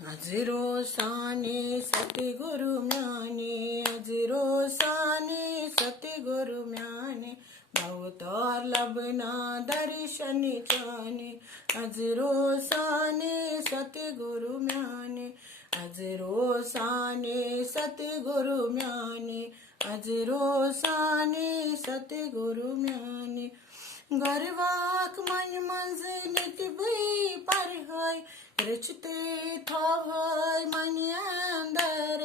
अजरोसाने सतगुरु म्याने, अजरोसाने सतगुरु म्याने, भवतार लबना दर्शन चाने। अजरोसाने सतगुरु म्याने, अजरोसाने सतगुरु म्याने, अजरोसाने सतगुरु म्याने। गरवाक मन मंज नित बुई पर है, रचते थावय मन अंदर।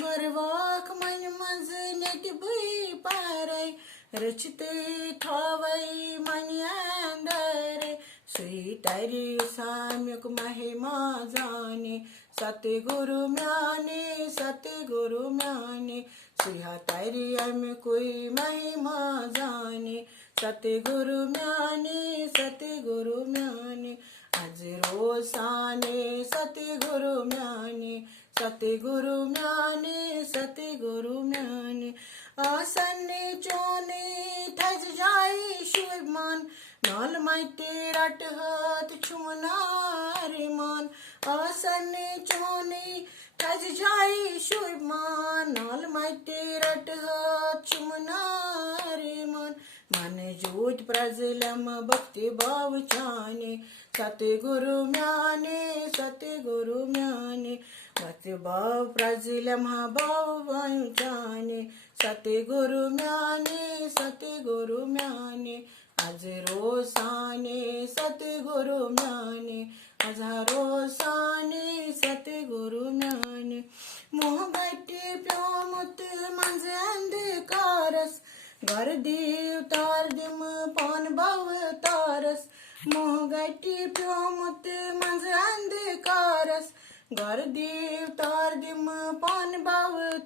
गरवाक मन मंज नित बुई पर है, रचते थावय मन अंदर। सुई तरी साम्यक महिमा जाने, सतगुरु म्याने सतगुरु म्याने। सुहा तरी अम कोई महिमा जाने, सतगुरु म्याने सतगुरु म्याने। अजरोसाने सतगुरु म्याने, सतगुरु म्याने सतगुरु म्याने। आसने चोने थज जाई शुभमान, नाल माइते रट हाथ छुमनारे मान। आसने चोने थज जाई शुभमान, नाल माइते रट हाथ छुमनारे मान। मन जोत प्रजलम भक्ति भाव चाने, सतगुरु म्याने सतगुरु म्याने। भक्ति भाव प्रजलम भाव चाने, सतगुरु म्याने सतगुरु म्याने। अजरोसाने सतगुरु म्याने, अजरोसाने सतगुरु म्याने। मोह गट्टे प्योमुत मंज अंधकारस, घर देव तार दिम पान भव तारस। मोह गट्टे प्योमुत मंज अंधकारस, घर देव तार दिम पान भव